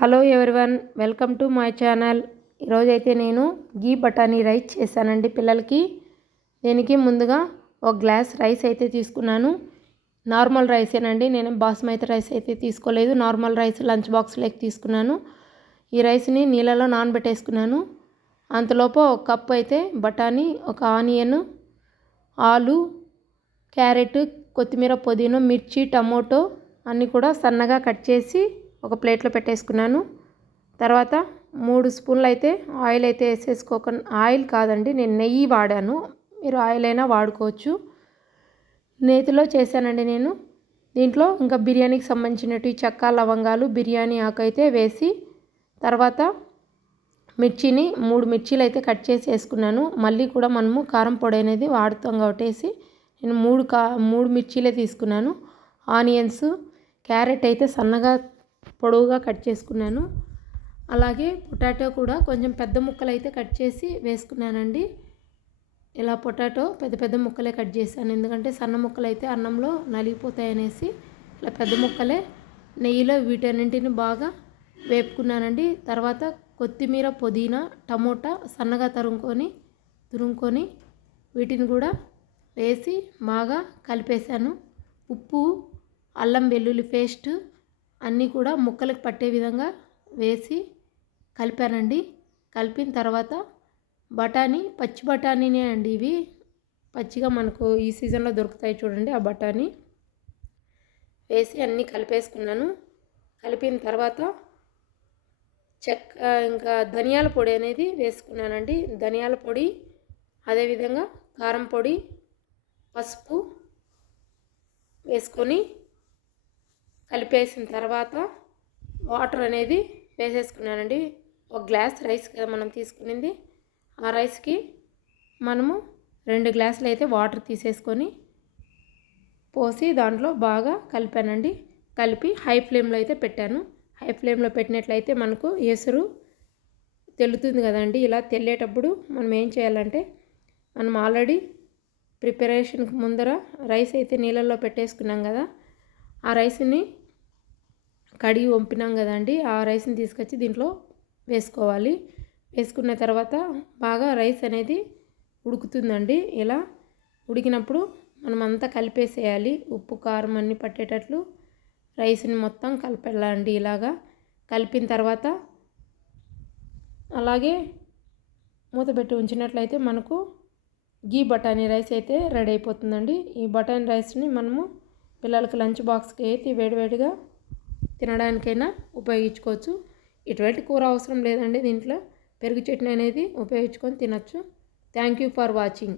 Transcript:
Hello everyone, welcome to my channel. ఈరోజైతే నేను గీ బఠానీ రైస్ చేశానండి పిల్లలకి. దీనికి ముందుగా ఒక గ్లాస్ రైస్ అయితే తీసుకున్నాను. నార్మల్ రైసేనండి, నేను బాస్మతి రైస్ అయితే తీసుకోలేదు. నార్మల్ రైస్ లంచ్ బాక్స్లోకి తీసుకున్నాను. ఈ రైస్ని నీళ్ళలో నానబెట్టేసుకున్నాను. అంతలోపు ఒక కప్పు అయితే బఠానీ, ఒక ఆనియన్, ఆలు, క్యారెట్, కొత్తిమీర, పుదీనా, మిర్చి, టమోటో అన్నీ కూడా సన్నగా కట్ చేసి ఒక ప్లేట్లో పెట్టేసుకున్నాను. తర్వాత 3 స్పూన్లు అయితే ఆయిల్ అయితే ఆయిల్ కాదండి, నేను నెయ్యి వాడాను. మీరు ఆయిల్ అయినా వాడుకోవచ్చు. నేతిలో చేశానండి నేను. దీంట్లో ఇంకా బిర్యానీకి సంబంధించినవి చెక్క, లవంగాలు, బిర్యానీ ఆకు అయితే వేసి, తర్వాత మిర్చిని 3 మిర్చీలు అయితే కట్ చేసి వేసుకున్నాను. మళ్ళీ కూడా మనము కారం పొడి అనేది వాడుతాం కాబట్టి నేను 3 మిర్చీలే తీసుకున్నాను. ఆనియన్స్, క్యారెట్ అయితే సన్నగా పొడవుగా కట్ చేసుకున్నాను. అలాగే పొటాటో కూడా కొంచెం పెద్ద ముక్కలు అయితే కట్ చేసి వేసుకున్నానండి. ఇలా పొటాటో పెద్ద పెద్ద ముక్కలే కట్ చేశాను, ఎందుకంటే సన్న ముక్కలు అయితే అన్నంలో నలిగిపోతాయి అనేసి ఇలా పెద్ద ముక్కలే నెయ్యిలో వీటన్నింటిని బాగా వేపుకున్నానండి. తర్వాత కొత్తిమీర, పుదీనా, టమోటా సన్నగా తురుముకొని వీటిని కూడా వేసి బాగా కలిపేశాను. ఉప్పు, అల్లం వెల్లుల్లి పేస్ట్ అన్నీ కూడా ముక్కలకు పట్టే విధంగా వేసి కలిపానండి. కలిపిన తర్వాత పచ్చి బఠానీనే అండి ఇవి. పచ్చిగా మనకు ఈ సీజన్లో దొరుకుతాయి చూడండి, ఆ బఠానీ వేసి అన్నీ కలిపేసుకున్నాను. కలిపిన తర్వాత ఇంకా ధనియాల పొడి అనేది వేసుకున్నానండి. ధనియాల పొడి, అదేవిధంగా కారం పొడి, పసుపు వేసుకొని కలిపేసిన తర్వాత వాటర్ అనేది వేసేసుకున్నానండి. ఒక గ్లాస్ రైస్ కదా మనం తీసుకునింది, ఆ రైస్కి మనము 2 గ్లాసులు అయితే వాటర్ తీసేసుకొని పోసి దాంట్లో బాగా కలిపానండి. కలిపి హై ఫ్లేమ్లో అయితే పెట్టాను. హై ఫ్లేమ్లో పెట్టినట్లయితే మనకు ఎసురు తెల్లుతుంది కదండి. ఇలా తెల్లేటప్పుడు మనం ఏం చేయాలంటే, మనం ఆల్రెడీ ప్రిపరేషన్కి ముందర రైస్ అయితే నీళ్ళల్లో పెట్టేసుకున్నాం కదా, ఆ రైస్ని కడిగి వంపినాం కదండి, ఆ రైస్ని తీసుకొచ్చి దీంట్లో వేసుకోవాలి. వేసుకున్న తర్వాత బాగా రైస్ అనేది ఉడుకుతుందండి. ఇలా ఉడికినప్పుడు మనం అంతా కలిపేసేయాలి. ఉప్పు, కారం అన్నీ పట్టేటట్లు రైస్ని మొత్తం కలిపేయాలండి. ఇలాగా కలిపిన తర్వాత అలాగే మూత పెట్టి ఉంచినట్లయితే మనకు గీ బఠానీ రైస్ అయితే రెడీ అయిపోతుందండి. ఈ బఠానీ రైస్ని మనము పిల్లలకి లంచ్ బాక్స్కి అయితే వేడివేడిగా తినడానికైనా ఉపయోగించుకోవచ్చు. ఇటువంటి కూర అవసరం లేదండి, దీంట్లో పెరుగు చట్నీ అనేది ఉపయోగించుకొని తినచ్చు. Thank you for watching.